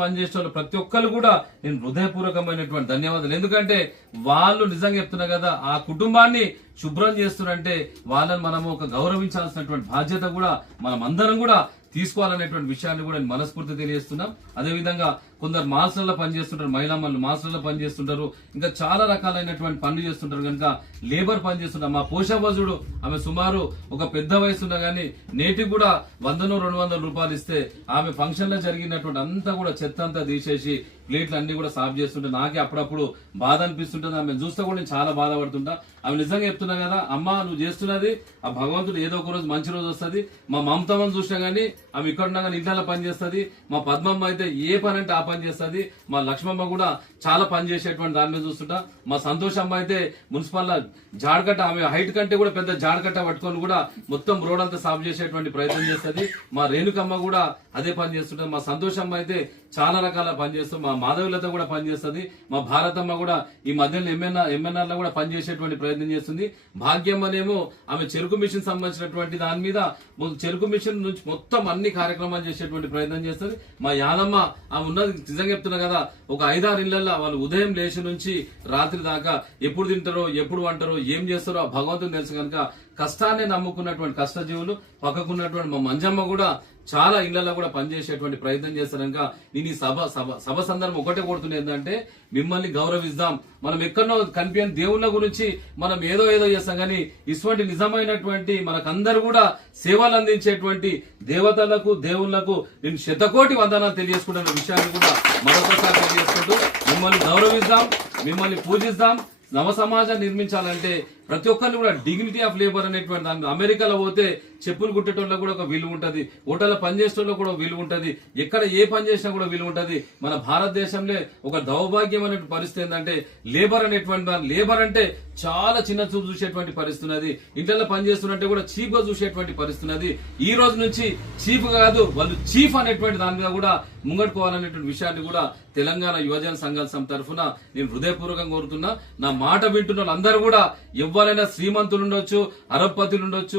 పనిచేసే వాళ్ళు ప్రతి ఒక్కరు కూడా నేను హృదయపూర్వకమైనటువంటి ధన్యవాదాలు. ఎందుకంటే వాళ్ళు నిజంగా చెప్తున్నా కదా, ఆ కుటుంబాన్ని శుభ్రం చేస్తున్నారంటే వాళ్ళని మనము ఒక గౌరవించాల్సినటువంటి బాధ్యత కూడా మనం అందరం కూడా తీసుకోవాలనేటువంటి విషయాన్ని కూడా నేను మనస్ఫూర్తి తెలియజేస్తున్నాం. అదేవిధంగా కొందరు మాల్స్లలో పనిచేస్తుంటారు, మహిళా మనులు మాల్స్లలో పనిచేస్తుంటారు, ఇంకా చాలా రకాలైనటువంటి పనులు చేస్తుంటారు, కనుక లేబర్ పనిచేస్తుంటారు. మా పోషాబజుడు ఆమె సుమారు ఒక పెద్ద వయసు ఉన్నా గానీ నేటికి కూడా 100-200 రూపాయలు ఇస్తే ఆమె ఫంక్షన్ లో జరిగినటువంటి అంతా కూడా చెత్త అంతా తీసేసి ప్లేట్లు అన్ని కూడా సాఫ్ చేస్తుంటే నాకే అప్పుడప్పుడు బాధ అనిపిస్తుంటుంది. ఆమె చూస్తే కూడా నేను చాలా బాధపడుతుంటా. ఆమె నిజంగా చెప్తున్నా కదా, అమ్మా నువ్వు చేస్తున్నది ఆ భగవంతుడు ఏదో ఒక రోజు మంచి రోజు వస్తుంది. మా మమతమ్మను చూసినా గానీ ఆమె ఇక్కడ ఉన్నా కానీ ఇంట్లో పని చేస్తుంది. మా పద్మమ్మ అయితే ఏ పని అంటే ఆ పని చేస్తుంది. మా లక్ష్మమ్మ కూడా చాలా పని చేసేటువంటి దాని మీద చూస్తుంటా. మా సంతోషమ్మ అయితే మున్సిపల్ జాడకట్ట, ఆమె హైట్ కంటే కూడా పెద్ద జాడకట్ట పట్టుకొని కూడా మొత్తం రోడ్ అంతా సాఫ్ చేసేటువంటి ప్రయత్నం చేస్తుంది. మా రేణుకమ్మ కూడా అదే పని చేస్తుంటది. మా సంతోషమ్మ అయితే చాలా రకాల పని చేస్తుంది. మా మాధవిలత కూడా పనిచేస్తుంది. మా భారతమ్మ కూడా ఈ మధ్యలో ఎంఎన్ఆర్ లో కూడా పనిచేసేటువంటి ప్రయత్నం చేస్తుంది. భాగ్యమ్మ అనేమో ఆమె చెరుకు మిషన్ సంబంధించినటువంటి దాని మీద చెరుకు మిషన్ నుంచి మొత్తం అన్ని కార్యక్రమాలు చేసేటువంటి ప్రయత్నం చేస్తుంది. మా యాదమ్మ ఆమె ఉన్నది నిజంగా చెప్తున్నా కదా, ఒక 5-6 ఇళ్లలో వాళ్ళు ఉదయం లేచి నుంచి రాత్రి దాకా ఎప్పుడు తింటారో ఎప్పుడు వంటారో ఏం చేస్తారో ఆ భగవంతుని తెలుసు. కనుక కష్టాన్ని నమ్ముకున్నటువంటి కష్టజీవులు పక్కకున్నటువంటి మా మంజమ్మ కూడా చాలా ఇళ్లలో కూడా పనిచేసేటువంటి ప్రయత్నం చేస్తారనక నేను ఈ సభ సందర్భం ఒకటే కోరుతున్నా, ఏంటంటే మిమ్మల్ని గౌరవిద్దాం. మనం ఎక్కడో కనిపించని దేవుళ్ళ గురించి మనం ఏదో చేస్తాం, కానీ ఇటువంటి నిజమైనటువంటి మనకందరూ కూడా సేవలు అందించేటువంటి దేవతలకు దేవుళ్లకు నేను శతకోటి వందనాలు తెలియజేసుకుంటున్న విషయాన్ని కూడా మరొకసారి తెలియజేసుకుంటూ మిమ్మల్ని గౌరవిద్దాం, మిమ్మల్ని పూజిద్దాం. నవ సమాజాన్ని నిర్మించాలంటే ప్రతి ఒక్కరిని కూడా డిగ్నిటీ ఆఫ్ లేబర్ అనేటువంటి దాని అమెరికాలో పోతే చెప్పులు కుట్టేటోళ్ళకి కూడా ఒక విలువ ఉంటది, హోటల్లో పనిచేసేటోళ్ళకి కూడా విలువ ఉంటది, ఎక్కడ ఏ పని చేసినా కూడా విలువ ఉంటది. మన భారతదేశంలో ఒక దౌర్భాగ్యం అనే పరిస్థితి ఏంటంటే లేబర్ అనేటువంటి లేబర్ అంటే చాలా చిన్న చూపు చూసేటువంటి పరిస్థితి ఉన్నది. ఇంట్లో పనిచేస్తున్నట్టే కూడా చీప్ గా చూసేటువంటి పరిస్థితి ఉన్నది. ఈ రోజు నుంచి చీప్ కాదు, వాళ్ళు చీఫ్ అనేటువంటి దాని మీద కూడా ముంగట్టుకోవాలనేటువంటి విషయాన్ని కూడా తెలంగాణ యువజన సంఘాల తరఫున నేను హృదయపూర్వకంగా కోరుతున్నా. నా మాట వింటున్న వాళ్ళందరూ కూడా ఎవరైనా శ్రీమంతులు ఉండొచ్చు, అరబ్ పతులు ఉండొచ్చు,